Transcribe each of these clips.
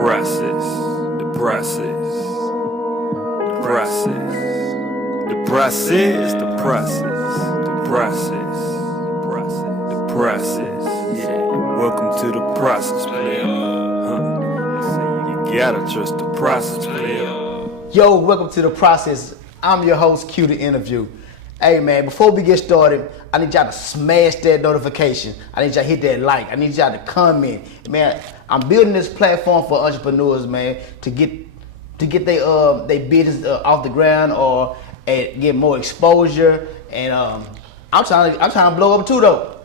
process, the process, the process, the process, the process, the process, the process. Yeah, welcome to the process, player. You gotta trust the process, player. Yo, welcome to the process. I'm your host, Q the Interview. Hey man, before we get started, I need y'all to smash that notification. I need y'all to hit that like. I need y'all to comment. Man, I'm building this platform for entrepreneurs, man, to get their business off the ground or get more exposure. And I'm trying to blow up too though.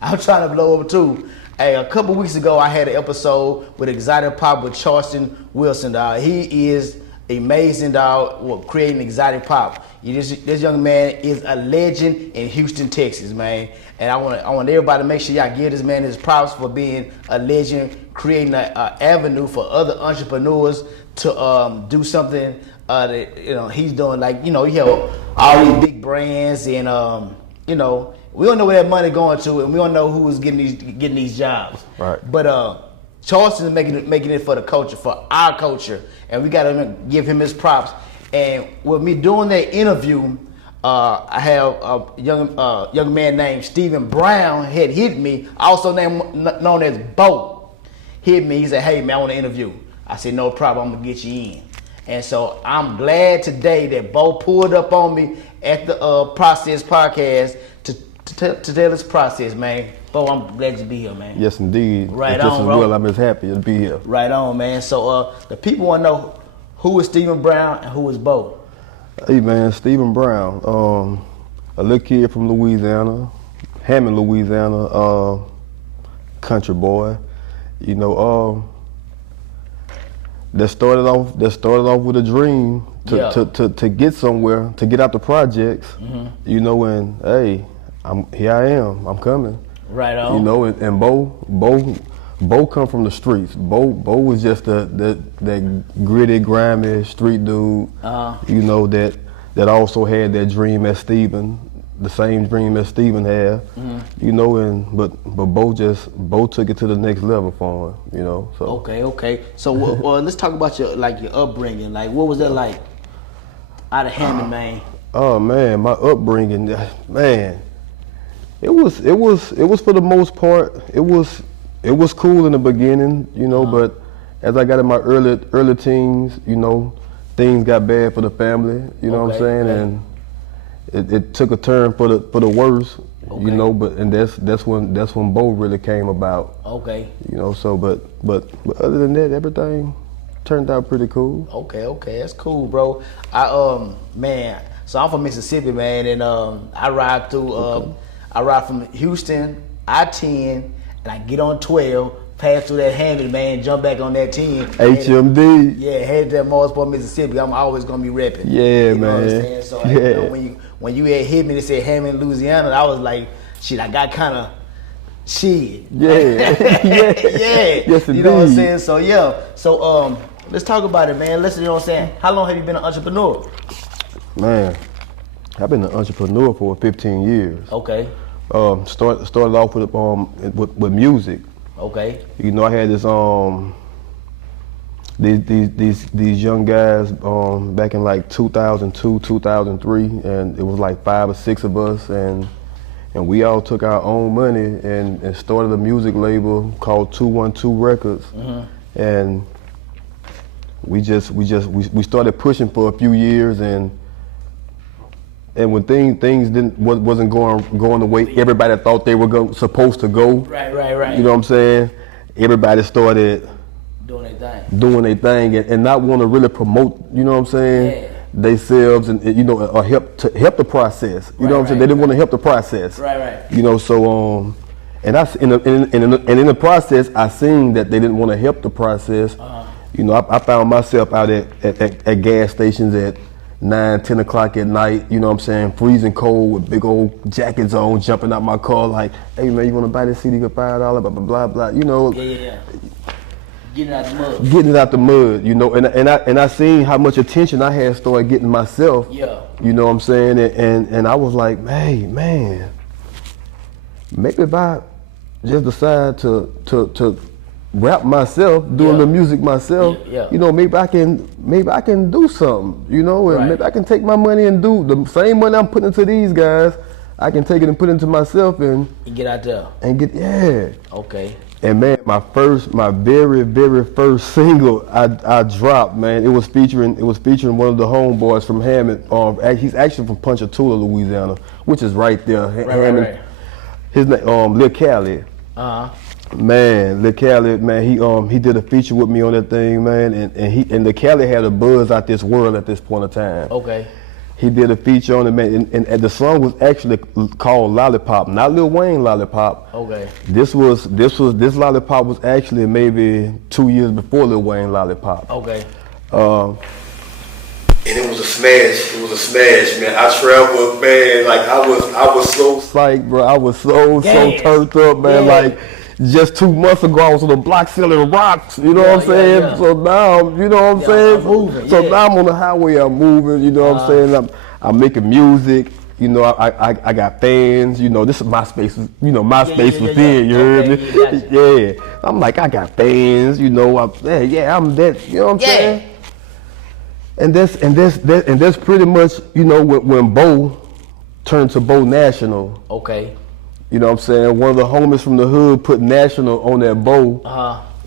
I'm trying to blow up too. Hey, a couple weeks ago, I had an episode with Exotic Pop with Charleston Wilson, dog. He is amazing, dog, with creating Exotic Pop. This young man is a legend in Houston, Texas, man. And I want everybody to make sure y'all give this man his props for being a legend, creating an avenue for other entrepreneurs to do something that he's doing. Like, you have all these big brands, and we don't know where that money going to, and we don't know who is getting these jobs. Right. But Charleston is making it for the culture, for our culture, and we got to give him his props. And with me doing that interview, I have a young man named Stephen Brown had hit me, also known as Bo. Hit me. He said, "Hey man, I want to interview." I said, "No problem. I'm gonna get you in." And so I'm glad today that Bo pulled up on me at the Process Podcast to tell us process, man. Bo, I'm glad to be here, man. Yes, indeed. Right if on, this is bro. well, I'm just happy to be here. Right on, man. So the people want to know who is Stephen Brown and who is Bo. Hey, man, Stephen Brown, a little kid from Louisiana, Hammond, Louisiana, country boy. That started off with a dream to get somewhere, to get out the projects. Mm-hmm. And hey, here I am. I'm coming. Right on. And Bo come from the streets. Bo was just that gritty, grimy street dude. That also had that dream as Stephen, the same dream as Stephen had. Mm-hmm. But Bo took it to the next level for him. So. Okay. So let's talk about your upbringing. Like, what was that like out of Hammond, man? Oh man, my upbringing, man. It was for the most part. It was cool in the beginning, but as I got in my early teens, things got bad for the family, what I'm saying? Okay. And it took a turn for the worse, Okay. But that's when Bo really came about. Okay. But other than that, everything turned out pretty cool. Okay, that's cool, bro. Man, so I'm from Mississippi, man, and I ride through I ride from Houston, I-10, and I get on 12, pass through that Hammond, man, jump back on that 10. HMD. Yeah, head to that Morrisport, Mississippi. I'm always gonna be repping. Yeah, you know man. What I'm saying? So when you had hit me and said Hammond, Louisiana, I was like, shit, I got kind of shit. Yeah. Yeah. Yes, indeed. You know what I'm saying? So yeah. So let's talk about it, man. Listen, you know what I'm saying? How long have you been an entrepreneur? Man, I've been an entrepreneur for 15 years. Okay. Started off with music. Okay. I had these young guys back in like 2002, 2003, and it was like 5 or 6 of us, and we all took our own money and started a music label called 212 Records. Mm-hmm. And we started pushing for a few years, and when things wasn't going the way everybody thought they were supposed to go. Right. You know what I'm saying? Everybody started doing their thing and not want to really promote, you know what I'm saying? Yeah. Themselves and or help the process. You know what I'm saying? They didn't want to help the process. Right. So and in the process I seen that they didn't want to help the process. Uh-huh. I found myself out at gas stations at 9, 10 o'clock at night, you know what I'm saying, freezing cold with big old jackets on, jumping out my car like, hey man, you want to buy this CD for $5, blah, blah, blah, blah, Yeah. Getting it out the mud, and I seen how much attention I had started getting myself. Yeah. You know what I'm saying? And I was like, hey man, maybe if I just decide to rap myself, doing the music myself, you know, maybe I can do something, you know, and maybe I can take my money and do the same money I'm putting into these guys. I can take it and put it into myself and get out there and get Okay. And man, my very first single I dropped, man. It was featuring one of the homeboys from Hammond. He's actually from Ponchatoula, Louisiana, which is right there. Hammond. His name Lil Cali. Man, Lil Cali, man, he did a feature with me on that thing, man, and Lil Cali had a buzz out this world at this point of time. Okay. He did a feature on it, man, and the song was actually called Lollipop, not Lil Wayne Lollipop. Okay. This Lollipop was actually maybe 2 years before Lil Wayne Lollipop. Okay. And it was a smash. It was a smash, man. I traveled, man. Like I was so psyched, bro. I was so turned up, man. Like just 2 months ago, I was on the block selling rocks. You know what I'm saying? So now, you know what I'm saying? Moving, so now I'm on the highway. I'm moving. You know what I'm saying? I'm making music. You know, I got fans. You know, this is my space. You know, my space within. You heard me? Yeah. I'm like, I got fans. You know, I'm that. You know what I'm saying? And that's pretty much, you know, when Bo turned to Bo National. Okay. You know what I'm saying? One of the homies from the hood put National on that Bo.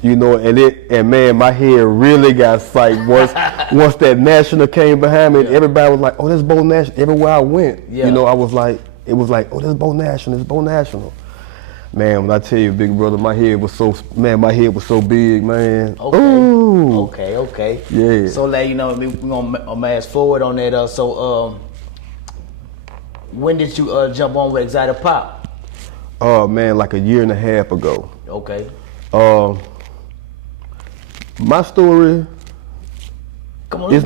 You know, and man, my head really got psyched once that National came behind me. And everybody was like, "Oh, that's Bo National." Everywhere I went, you know, it was like, "Oh, that's Bo National. It's Bo National." Man, when I tell you, big brother, my head was so big, man. Okay. Ooh. Okay. Yeah. So, like, you know, we're gonna fast forward on that. So, when did you jump on with Exotic Pop? Oh man, like a year and a half ago. Okay. My story. Come on, it's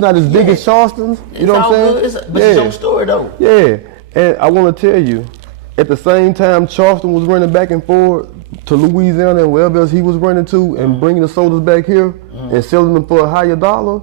not as big as Charleston's. You know what I'm saying? But it's your story though. Yeah, and I want to tell you, at the same time Charleston was running back and forth to Louisiana and wherever else he was running to, and bringing the sodas back here and selling them for a higher dollar.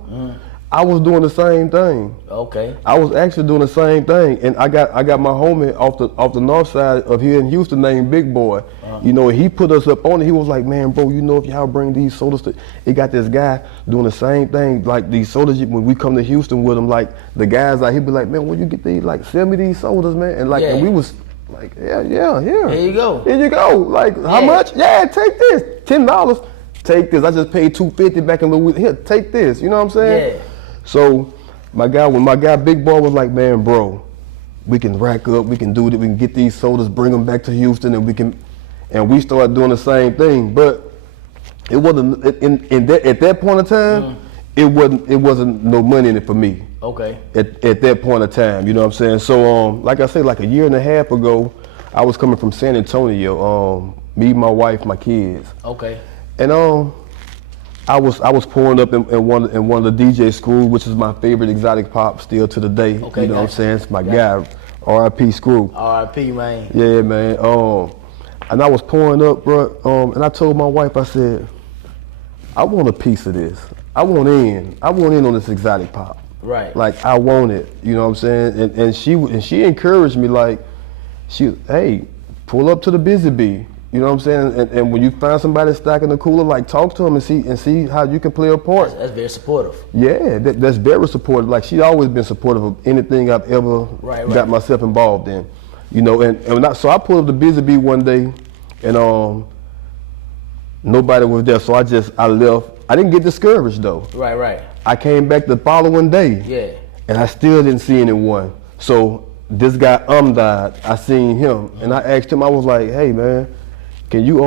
I was doing the same thing. Okay. I was actually doing the same thing, and I got my homie off the north side of here in Houston named Big Boy. You know, he put us up on it. He was like, "Man, bro, you know, if y'all bring these sodas to," it got this guy doing the same thing. Like these sodas, when we come to Houston with him, like the guys out, he'd be like, "Man, where you get these? Like, sell me these sodas, man." And like, and we was like, "Yeah, here. Here you go. Here you go. Like, how much? Yeah, take this. $10. Take this. I just paid $2.50 back in Louisiana. Here, take this. You know what I'm saying? Yeah. So when my guy Big Boy was like, "Man, bro, we can rack up, we can do it, we can get these sodas, bring them back to Houston, and we started doing the same thing." But it wasn't at that point in time, it wasn't no money in it for me. Okay. At that point in time, you know what I'm saying? So like I said, like a year and a half ago, I was coming from San Antonio, me, my wife, my kids. Okay. And I was pouring up in one of the DJ schools, which is my favorite Exotic Pop still to the day. Okay, you know what I'm saying? It's my guy, R.I.P. Screw. R.I.P. man. Yeah, man. And I was pouring up, bro. And I told my wife, I said, "I want a piece of this. I want in on this Exotic Pop. Right. Like I want it. You know what I'm saying?" And she encouraged me, like, hey, pull up to the Busy Bee. You know what I'm saying? And when you find somebody stacking the cooler, like talk to them and see how you can play a part. That's very supportive. Yeah, that's very supportive. Like she's always been supportive of anything I've ever got myself involved in. You know, so I pulled up the Busy Bee one day, and nobody was there. So I left. I didn't get discouraged though. Right. I came back the following day. Yeah. And I still didn't see anyone. So this guy died. I seen him, and I asked him. I was like, "Hey man, can you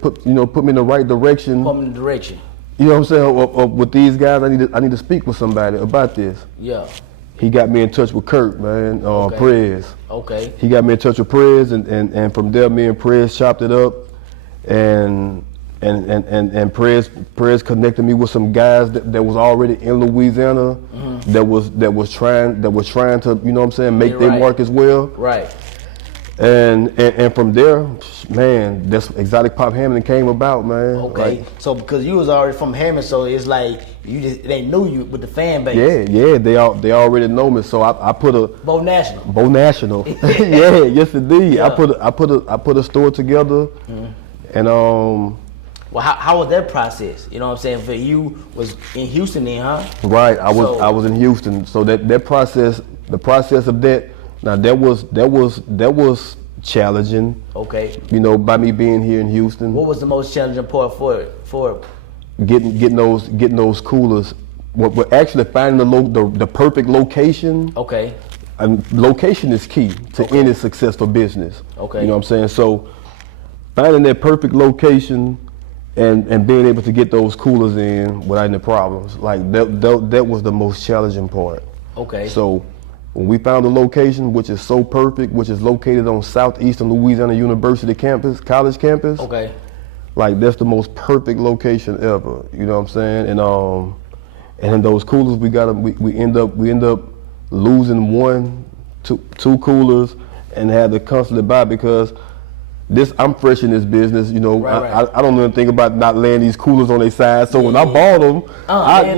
put me in the right direction?" Put me in the direction. You know what I'm saying? With these guys, I need to speak with somebody about this. Yeah. He got me in touch with Kurt, man, Prez. Okay. He got me in touch with Prez, and from there, me and Prez chopped it up, and Prez connected me with some guys that was already in Louisiana, that was trying to, you know what I'm saying, make their mark as well. Right. And from there, man, that's Exotic Pop Hammond came about, man. Okay. Like, so because you was already from Hammond, so it's like they knew you with the fan base. Yeah, they already know me. So I put a Bo National. Bo National. Yeah, yes indeed. Yeah. I put a store together, and Well, Well, how was that process? You know what I'm saying? For you was in Houston then, huh? Right. I was in Houston. So that process, the process of that, now that was challenging. Okay. You know, by me being here in Houston. What was the most challenging part for getting those coolers? We're actually finding the perfect location. Okay. And location is key to any successful business. Okay. You know what I'm saying? So finding that perfect location and being able to get those coolers in without any problems, like that was the most challenging part. Okay. So when we found the location, which is so perfect, which is located on Southeastern Louisiana University campus, college campus. Okay. Like that's the most perfect location ever. You know what I'm saying? And in those coolers we end up losing two coolers and had to constantly buy because I'm fresh in this business, you know. Right. I don't know anything about not laying these coolers on their side. So when I bought them,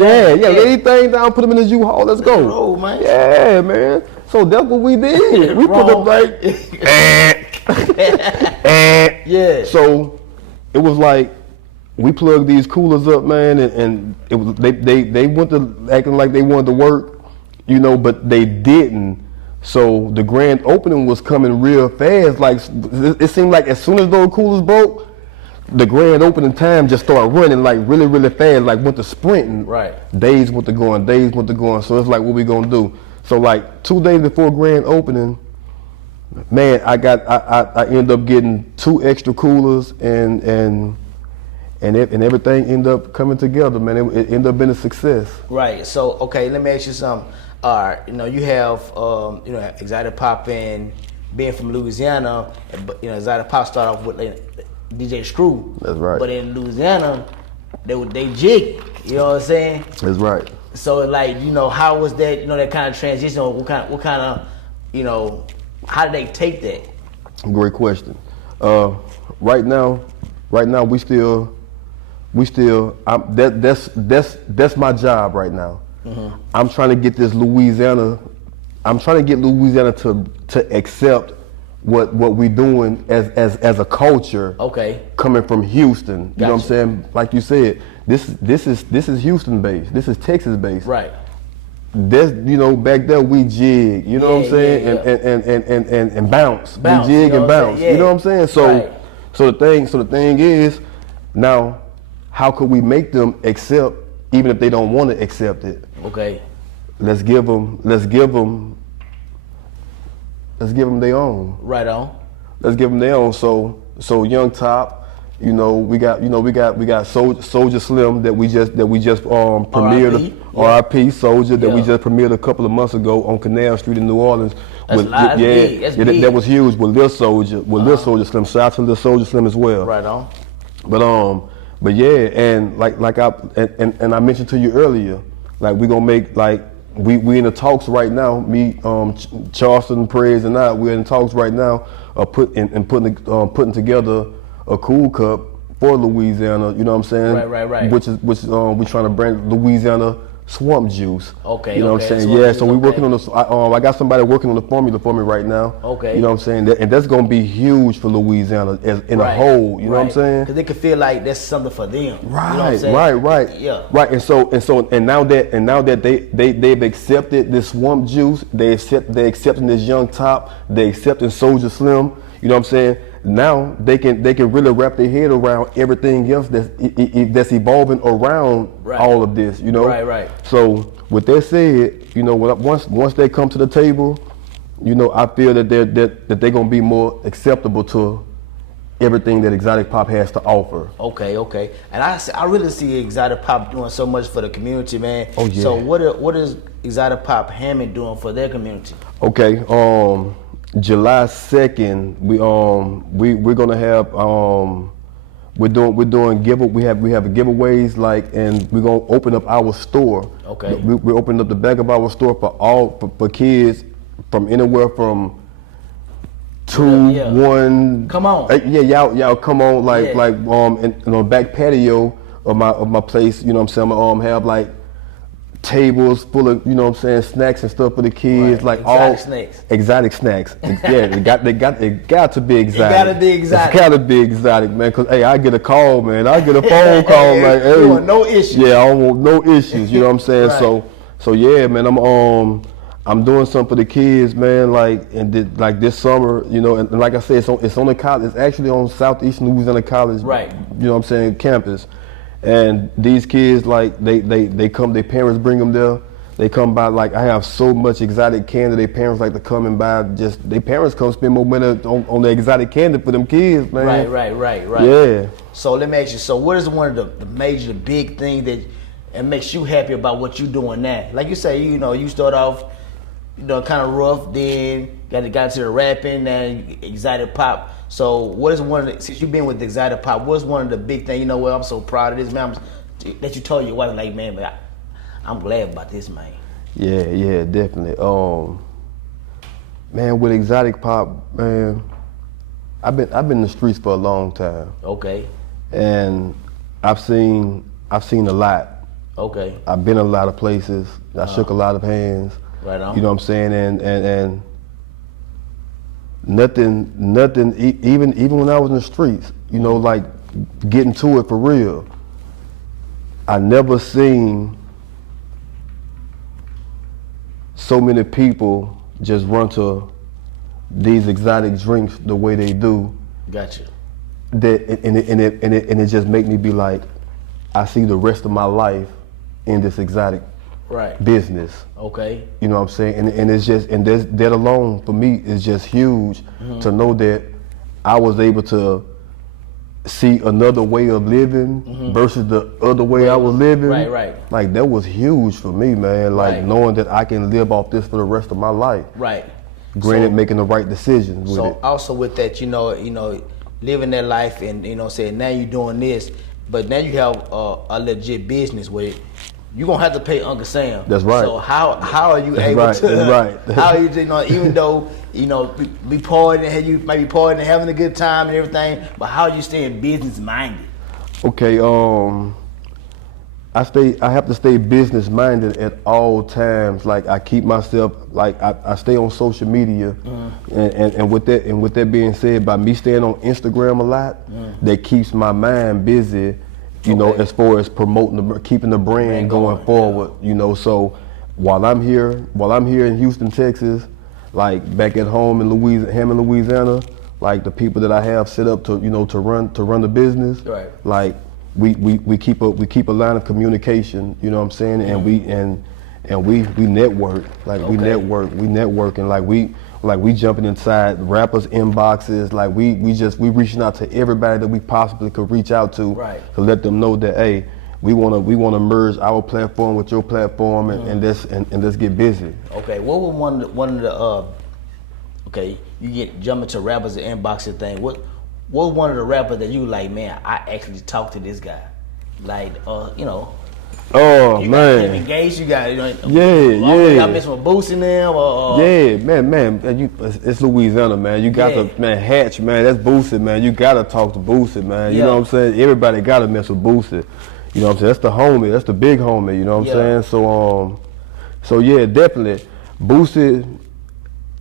lay anything down, put them in the U-Haul, let's go. Oh man. Yeah, man. So that's what we did. We put them like, yeah. So it was like we plugged these coolers up, man, and it was they went to acting like they wanted to work, you know, but they didn't. So the grand opening was coming real fast. Like it seemed like as soon as those coolers broke, the grand opening time just started running like really, really fast. Like went to sprinting. Right. Days went to going. So it's like, what we gonna do? So like 2 days before grand opening, man, I ended up getting 2 extra coolers and everything ended up coming together, man. It ended up being a success. Right. So okay, let me ask you something. You know, you have Exotic Pop and being from Louisiana, but you know, Exotic Pop started off with DJ Screw. That's right. But in Louisiana, they jig. You know what I'm saying? That's right. So like, you know, how was that? You know, that kind of transition. Or what kind of, you know, how did they take that? Great question. Right now, we still. That's my job right now. Mm-hmm. I'm trying to get Louisiana to accept what we're doing as a culture. Okay. Coming from Houston, you know what I'm Gotcha. saying? Like you said, this is Houston based. This is Texas based. Right. There's, you know, back there we jig, you know what I'm saying, yeah. and bounce. Bounce, We jig you know and what I'm bounce. saying? You know what I'm saying? So, Right. so the thing is, now, how could we make them accept, even if they don't want to accept it? Okay. Let's give them their own. Right on. Let's give them their own. So Young Top, you know, we got Soldier Slim that we just premiered. R.I.P. Soldier that we just premiered a couple of months ago on Canal Street in New Orleans. That's big. That was huge with Lil Soldier, Lil Soldier Slim. Shout out to Lil Soldier Slim as well. Right on. But yeah, and I mentioned to you earlier, like we gonna make we in the talks right now. Me, Charleston, Prez, and we're in the talks right now of putting together a cool cup for Louisiana. You know what I'm saying? Right. Which we trying to brand Louisiana Swamp Juice. Okay. You know what I'm saying? Swamp Yeah. juice, So we working on okay. this. I got somebody working on the formula for me right now. Okay. You know what I'm saying? And that's gonna be huge for Louisiana in a whole. You know what I'm saying? Because they could feel like that's something for them. Right, You know what I'm saying? right. Yeah. Right, and now that they've accepted this Swamp Juice, they accepting this Young Top, they accepting Soldier Slim. You know what I'm saying? Now they can really wrap their head around everything else that's evolving around all of this. You know? Right. So with that said, you know, once they come to the table, you know, I feel that they're gonna be more acceptable to everything that Exotic Pop has to offer. Okay. And I really see Exotic Pop doing so much for the community, man. Oh yeah. So what is Exotic Pop Hammond doing for their community? Okay. July 2nd, we're gonna have we have giveaways, like, and we're gonna open up our store. Okay. We're opening up the back of our store for kids from anywhere from 2, 1. Come on. Yeah, y'all come on, in the back patio of my place. You know what I'm saying? I'm gonna have like tables full of, you know what I'm saying, snacks and stuff for the kids, Right. like Exotic snacks. Yeah, it got to be exotic. It gotta be exotic. It's gotta be exotic, man. Cause hey, I get a call, man. I get a phone call like, hey, you want no issues. Yeah, I don't want no issues. You know what I'm saying? Right. So yeah, man. I'm doing something for the kids, man. Like this summer, you know, and like I said, it's on the college. It's actually on Southeastern Louisiana College. Right. You know what I'm saying? Campus. And these kids, like, they come, their parents bring them there. They come by, like, I have so much exotic candy, their parents like to come and buy, their parents come spend more money on the exotic candy for them kids, man. Right. Yeah. So let me ask you, so what is one of the major, big things that and makes you happy about what you're doing now? Like you say, you know, you start off, you know, kind of rough, then got into the rapping, then exotic pop. So what is one of the, since you've been with the exotic pop, what's one of the big things, you know what, I'm so proud of this, man, that you told your wife, like, man, but I'm glad about this, man. Yeah, definitely. Man, with exotic pop, man, I've been in the streets for a long time. Okay. And I've seen a lot. Okay. I've been a lot of places. I shook a lot of hands. Right on. You know what I'm saying? And nothing, even when I was in the streets, you know, like getting to it for real, I never seen so many people just run to these exotic drinks the way they do. Gotcha. That and it just make me be like, I see the rest of my life in this exotic business. Okay. You know what I'm saying? And it's just, and that alone for me is just huge to know that I was able to see another way of living versus the other way I was living. Right. Like that was huge for me, man. Like knowing that I can live off this for the rest of my life. Right. Granted, making the right decisions with it. So also with that, you know, living that life and, you know, saying now you're doing this, but now you have a legit business where you're gonna have to pay Uncle Sam. That's right. So how are you able right. to? That's right. How are you know, even though you know be partying and you might be partying and having a good time and everything, but how are you staying business minded? Okay, I have to stay business minded at all times. Like I keep myself, like I stay on social media, and with that being said, by me staying on Instagram a lot, that keeps my mind busy. You know, as far as promoting, keeping the brand going forward. You know, so while I'm here in Houston, Texas, like back at home in Hammond, Louisiana, like the people that I have set up to, you know, to run the business, like we keep a line of communication. You know what I'm saying? And we network. Like we network, and like we jumping inside rappers' inboxes. Like we reaching out to everybody that we possibly could reach out to let them know that, hey, we wanna merge our platform with your platform and let's get busy. Okay, what was one of the okay, you get jumping to rappers' inboxes thing. What was one of the rappers that you like, man, I actually talked to this guy, like you know. Oh you man! Got him engaged. You got yeah. I miss with boosting them. Man. It's Louisiana, man. You got to Hatch, man. That's boosted, man. You gotta talk to boosted, man. You know what I'm saying? Everybody gotta mess with boosted. You know what I'm saying? That's the homie. That's the big homie. You know what I'm saying? So yeah, definitely boosted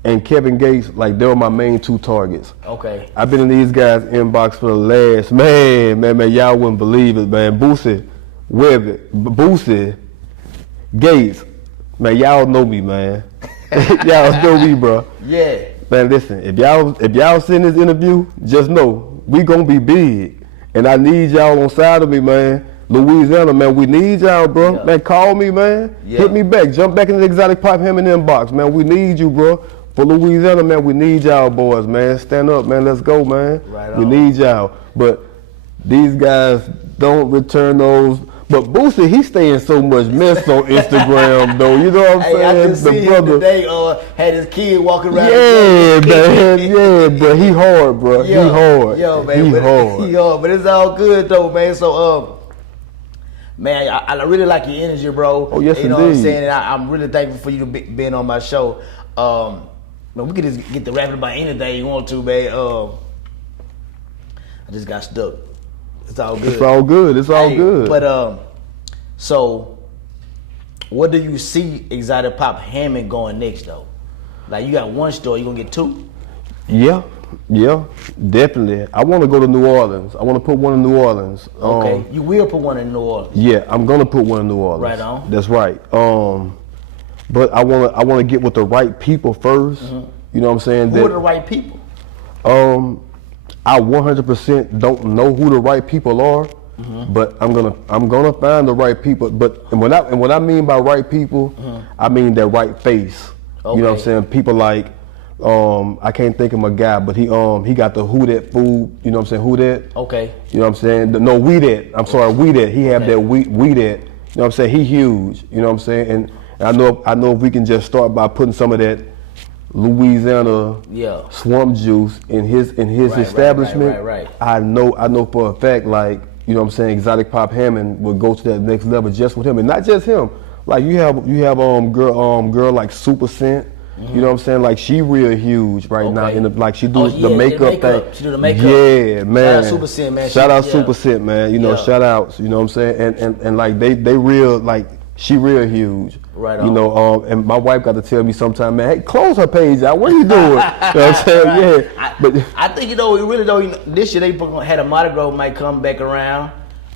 and Kevin Gates. Like they were my main two targets. Okay. I've been in these guys' inbox for the last man. Y'all wouldn't believe it, man. Boosted. Boosie, Gates, man, y'all know me, man. Y'all know me, bro. Yeah. Man, listen, if y'all send this interview, just know we gonna be big, and I need y'all on side of me, man. Louisiana, man, we need y'all, bro. Yeah. Man, call me, man. Yeah. Hit me back. Jump back in the exotic Pop Hammond inbox, man. We need you, bro. For Louisiana, man, we need y'all, boys, man. Stand up, man. Let's go, man. Right on. We need y'all, but these guys don't return those. But Boosie, he stay in so much mess on Instagram, though. You know what I'm saying? I just see him today. Had his kid walking around. Yeah, man. Yeah, but he hard, bro. He hard. Yo, man. He hard. But it's all good, though, man. So, man, I really like your energy, bro. Oh, yes, you know indeed. What I'm saying? And I'm really thankful for you to being on my show. Man, we could just get to rapping about anything you want to, man. I just got stuck. It's all good. It's all good. But so What do you see Exotic Pop Hammond going next though? Like you got one store, you gonna get two? Yeah, definitely. I want to go to New Orleans. I want to put one in New Orleans. Okay, you will put one in New Orleans. Yeah, I'm gonna put one in New Orleans. Right on. That's right. But I wanna get with the right people first. You know what I'm saying? Who are the right people? I 100% don't know who the right people are, but I'm gonna find the right people. But and what I mean by right people, I mean their right face. Okay. You know what I'm saying? People like I can't think of my guy, but he got the Who That food. You know what I'm saying? Who That? Okay. You know what I'm saying? No, We That. I'm sorry, We That. He have that We That. You know what I'm saying? He huge. You know what I'm saying? And I know if we can just start by putting some of that Louisiana swamp juice in his establishment. Right. I know for a fact, like, you know what I'm saying, Exotic Pop Hammond will go to that next level just with him, and not just him. Like you have girl like Super Scent. You know what I'm saying? Like she real huge right now. Like she do the makeup thing. She do the makeup. Yeah, man. Shout out Super Scent, man. Shout out Super Scent, man. You know, shout outs. You know what I'm saying? And like they real, like she real huge. Right on. You know, and my wife got to tell me sometime, man, hey, close her page out. What are you doing? You know what I'm saying? Yeah. But I think this year they had a Mardi Gras might come back around.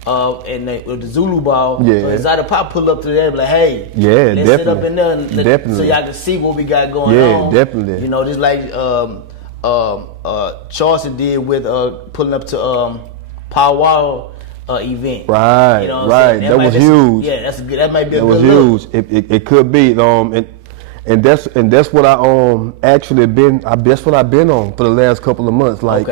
And with the Zulu ball, so Exotic Pop pull up to there and be like, hey, let's sit up in there and so y'all can see what we got going on. Yeah, definitely. You know, just like Charleston did with pulling up to Powwow event. Right, you know right. That was huge. Yeah, that's a good. That might be a good look. That was huge. It could be. And that's what I actually been. That's what I've been on for the last couple of months. Like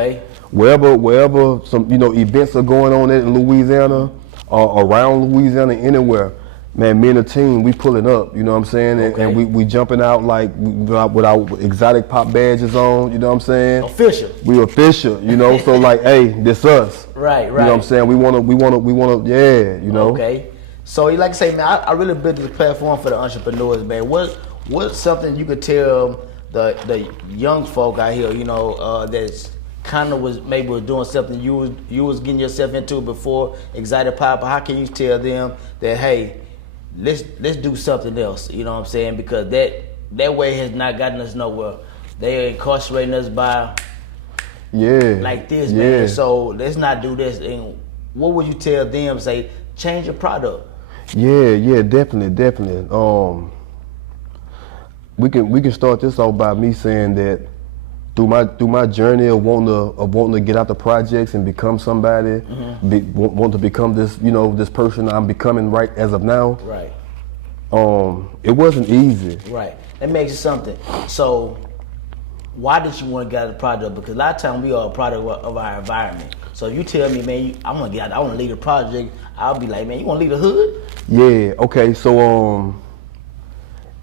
wherever some events are going on in Louisiana or around Louisiana, anywhere, man, me and the team, we pulling up, you know what I'm saying? And we jumping out like with our Exotic Pop badges on, you know what I'm saying? Official. We official, you know, so like, hey, this us. Right. You know what I'm saying? We wanna, yeah, you know? Okay. So like I say, man, I really built this platform for the entrepreneurs, man. What's something you could tell the young folk out here, you know, that's kind of was doing something you was getting yourself into before Exotic Pop? How can you tell them that, hey, let's do something else? You know what I'm saying? Because that way has not gotten us nowhere. They are incarcerating us by like this, man. So let's not do this. And what would you tell them? Say, change your product. Yeah, definitely. We can start this off by me saying that through my journey of wanting to get out the projects and become somebody, want to become this, you know, this person I'm becoming right as of now. Right. It wasn't easy. Right. That makes it something. So why did you want to get out of the project? Because a lot of times we are a product of our environment. So if you tell me, man, I want to get out, I want to lead a project, I'll be like, man, you want to lead the hood? Yeah. Okay. So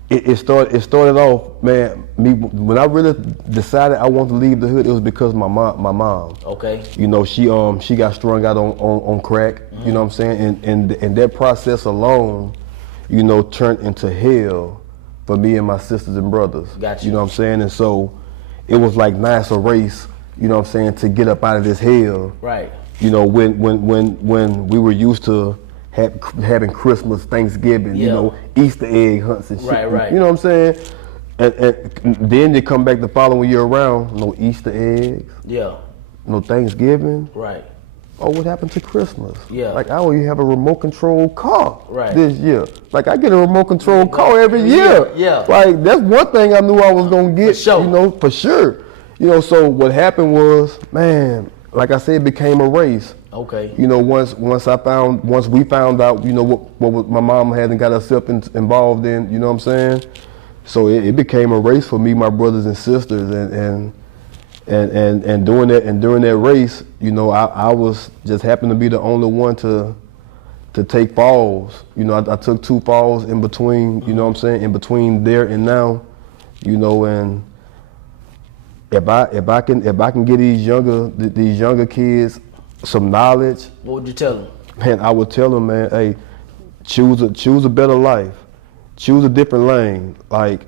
it started off, man. Me when I really decided I wanted to leave the hood, it was because my mom. Okay. You know, she got strung out on crack. You know what I'm saying? And that process alone, you know, turned into hell for me and my sisters and brothers. Gotcha. You know what I'm saying? And so it was like nice a race, you know what I'm saying, to get up out of this hell. Right. You know, when we were used to having Christmas, Thanksgiving, you know, Easter egg hunts and shit. Right. You know what I'm saying? And then you come back the following year around, no Easter eggs. Yeah. No Thanksgiving. Right. Oh, what happened to Christmas? Yeah. Like I only have a remote control car this year. Like I get a remote control car every year. Yeah. Like that's one thing I knew I was gonna get. For sure. You know, for sure. You know, so what happened was, man, like I said, it became a race. Okay. You know, once we found out, you know, what my mom hadn't got herself involved in, you know what I'm saying? So it became a race for me, my brothers and sisters, and during that race, you know, I was just happened to be the only one to take falls. You know, I took 2 falls in between, you know what I'm saying, in between there and now, you know, and if I can get these younger kids some knowledge. What would you tell them? Man, I would tell them, man, hey, choose a better life, choose a different lane. Like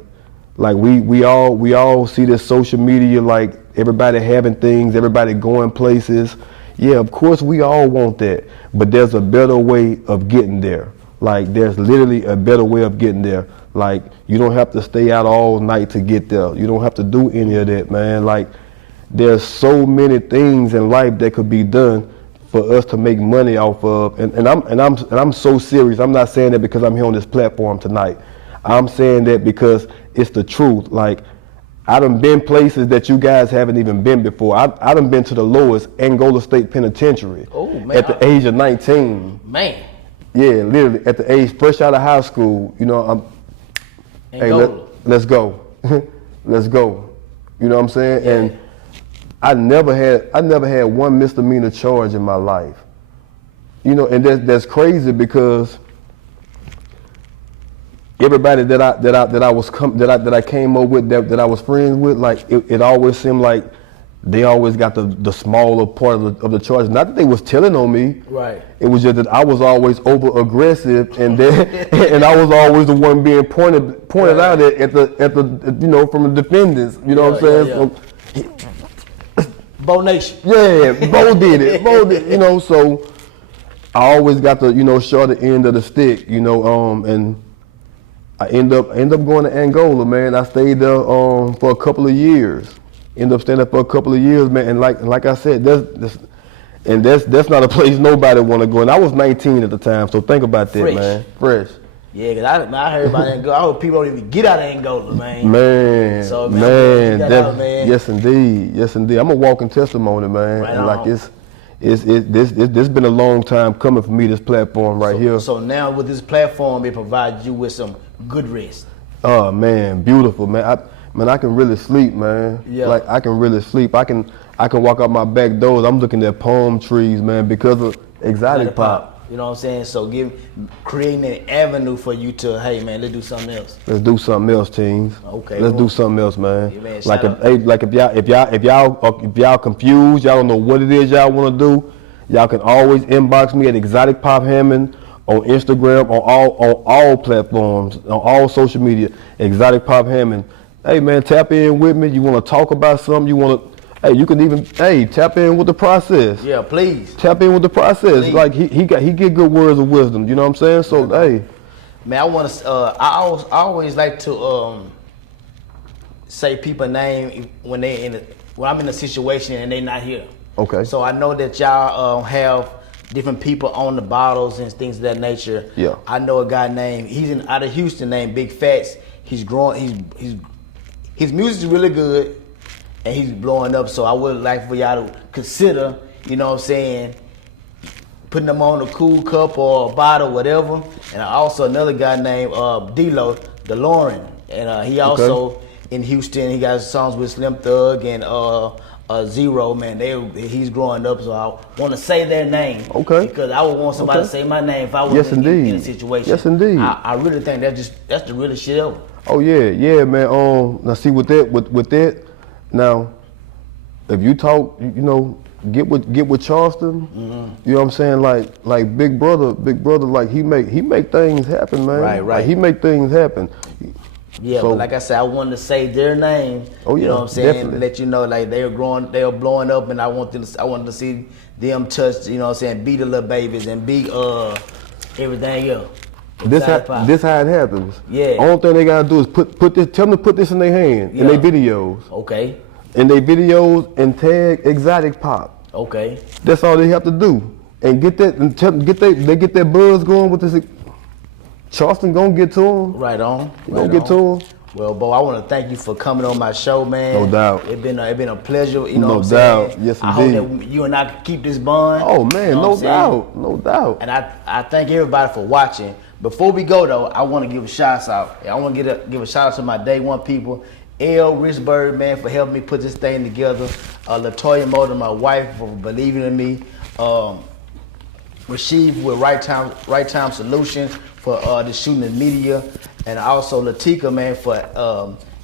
we all see this social media, like everybody having things, everybody going places. Yeah, of course we all want that, but there's a better way of getting there. Like there's literally a better way of getting there. Like you don't have to stay out all night to get there. You don't have to do any of that, man. Like there's so many things in life that could be done for us to make money off of. And I'm so serious. I'm not saying that because I'm here on this platform tonight. I'm saying that because it's the truth. Like I done been places that you guys haven't even been before. I done been to the lowest Angola State Penitentiary at the age of 19. Man. Yeah, literally at the age fresh out of high school. You know, hey, let's go, let's go. You know what I'm saying? Yeah. And I never had one misdemeanor charge in my life. You know, and that's crazy because everybody that I came up with that I was friends with, like it always seemed like they always got the smaller part of the charge. Not that they was telling on me. Right. It was just that I was always over aggressive, and and I was always the one being pointed out at the you know, from the defendants. You know what I'm saying? Yeah. So, Bo Nation. Yeah, Bo did it. You know, so I always got the, you know, shorter end of the stick. You know, and I end up going to Angola, man. I stayed there for a couple of years. End up staying there for a couple of years, man. And like I said, that's not a place nobody want to go. And I was 19 at the time, so think about that, man. Fresh. Yeah, cause I heard about Angola. I hope people don't even get out of Angola, man. Man, so, man, man. Yes indeed. I'm a walking testimony, man. Right and on. like this been a long time coming for me. This platform right here. So now with this platform, it provides you with some good rest. Oh man, beautiful, man. I can really sleep, man. Yeah. Like I can really sleep. I can walk out my back doors. I'm looking at palm trees, man, because of exotic pop. You know what I'm saying? So creating an avenue for you to, hey man, let's do something else. Let's do something else, teens. Okay. Let's do something else, man. Yeah, man, like if y'all confused, y'all don't know what it is y'all want to do, y'all can always inbox me at Exotic Pop Hammond on Instagram, on all platforms, on all social media. Exotic Pop Hammond. Hey man, tap in with me. You want to talk about something? You want to? Hey, you can even tap in with the process. Yeah, please. Tap in with the process. Please. Like he get good words of wisdom. You know what I'm saying? So hey, man, I want to. I always like to say people's name when I'm in a situation and they not here. Okay. So I know that y'all have different people on the bottles and things of that nature. Yeah. I know a guy named out of Houston named Big Fats. He's growing. His music is really good. And he's blowing up, so I would like for y'all to consider, you know what I'm saying, putting them on a cool cup or a bottle, whatever. And also another guy named D-Lo, DeLorean. And he also in Houston, he got songs with Slim Thug and Zero, man. He's growing up, so I want to say their name. Okay. Because I would want somebody to say my name if I was in a situation. Yes, indeed. I really think that's the realest shit ever. Oh yeah, man. Now see with that. Now, if you talk, you know, get with Charleston. Mm-hmm. You know what I'm saying? Like Big Brother, like he make things happen, man. Right. Like, he make things happen. Yeah, so, but like I said, I wanted to say their names. Oh yeah, you know what I'm saying? definitely. Let you know, like they were blowing up, and I wanted to see them touch. You know what I'm saying? Be the little babies and be everything else. This how it happens. Yeah. Only thing they gotta do is tell them to put this in their hand, in their videos. Okay. In their videos and tag Exotic Pop. Okay. That's all they have to do. And get that and get that buzz going with this. Charleston gonna get to them. Right on. Gonna get to them. Well, Bo, I want to thank you for coming on my show, man. No doubt. It's been a pleasure. You know No what I'm doubt. saying? Yes, I hope indeed. that you and I can keep this bond. Oh man, you know no doubt. And I thank everybody for watching. Before we go though, I want to give a shout out. I want to give a shout out to my day one people. L. Richburg, man, for helping me put this thing together. Latoya Motor, my wife, for believing in me. Rasheed with Right Time Solutions for the shooting and media, and also Latika, man, for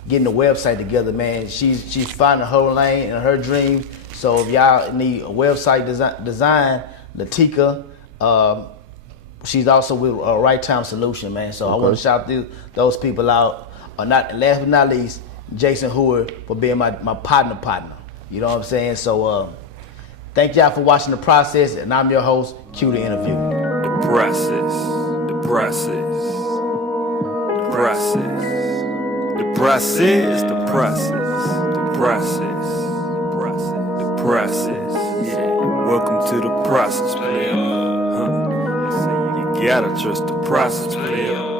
getting the website together, man. She's finding her lane and her dream. So if y'all need a website design, Latika. She's also with Right Time Solution, man. So I want to shout those people out. Last but not least, Jason Hoover for being my partner. You know what I'm saying? So thank y'all for watching The Process, and I'm your host, Q the Interview. The process. process, the process, the process, the process, the process, the process. Yeah, welcome to the process, player. You gotta trust the process, player.